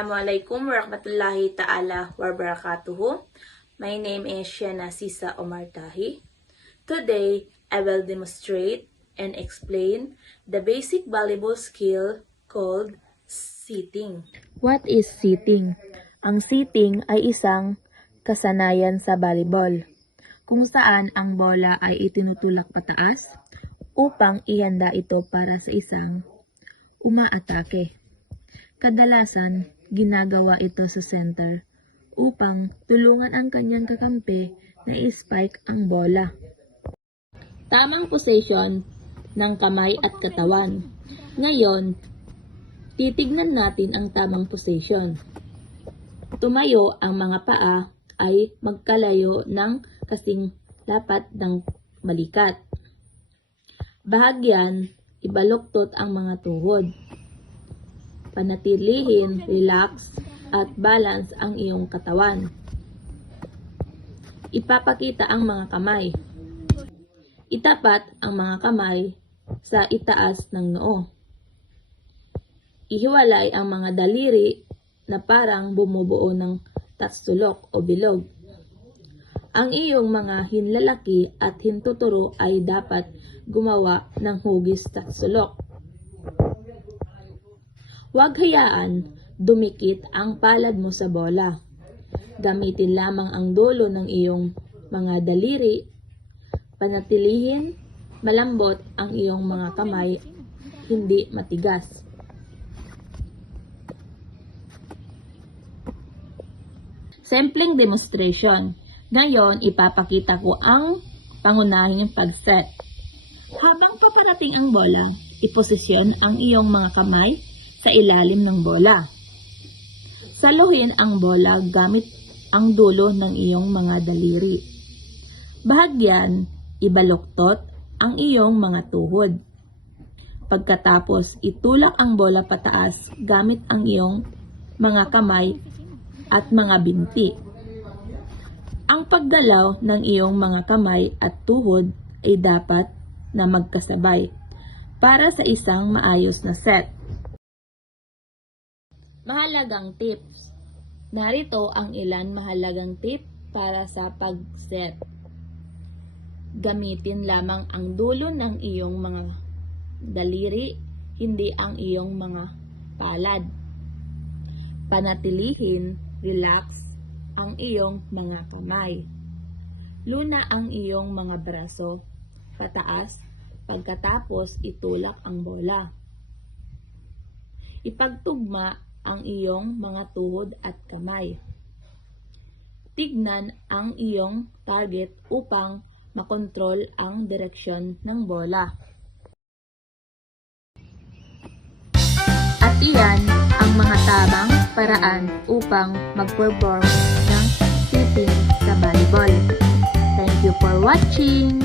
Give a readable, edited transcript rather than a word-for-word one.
Assalamualaikum warahmatullahi ta'ala wabarakatuhu. My name is Shena Sisa Omar Tahi. Today, I will demonstrate and explain the basic volleyball skill called seating. What is seating? Ang seating ay isang kasanayan sa volleyball, kung saan ang bola ay itinutulak pataas upang ihanda ito para sa isang umaatake. Kadalasan, ginagawa ito sa center upang tulungan ang kanyang kakampi na i-spike ang bola. Tamang position ng kamay at katawan. Ngayon, titignan natin ang tamang position. Tumayo ang mga paa ay magkalayo ng kasing lapat ng balikat. Bahagyan, ibaluktot ang mga tuhod. Panatilihin, relax, at balance ang iyong katawan. Ipapakita ang mga kamay. Itapat ang mga kamay sa itaas ng noo. Ihiwalay ang mga daliri na parang bumubuo ng tatsulok o bilog. Ang iyong mga hinlalaki at hintuturo ay dapat gumawa ng hugis tatsulok. Huwag hayaan dumikit ang palad mo sa bola. Gamitin lamang ang dulo ng iyong mga daliri. Panatilihin malambot ang iyong mga kamay, hindi matigas. Simpleng demonstration. Ngayon, ipapakita ko ang pangunahing pag-set. Habang paparating ang bola, iposisyon ang iyong mga kamay sa ilalim ng bola. Saluhin ang bola gamit ang dulo ng iyong mga daliri. Bahagyan, ibaluktot ang iyong mga tuhod. Pagkatapos, itulak ang bola pataas gamit ang iyong mga kamay at mga binti. Ang paggalaw ng iyong mga kamay at tuhod ay dapat na magkasabay para sa isang maayos na set. Mahalagang tips. Narito ang ilan mahalagang tip para sa pag-set. Gamitin lamang ang dulo ng iyong mga daliri, hindi ang iyong mga palad. Panatilihin, relax ang iyong mga kamay. Luna ang iyong mga braso pataas pagkatapos itulak ang bola. Ipagtugma ang iyong mga tuhod at kamay. Tignan ang iyong target upang makontrol ang direksyon ng bola. At iyan ang mga tamang paraan upang mag-perform ng seating sa volleyball. Thank you for watching!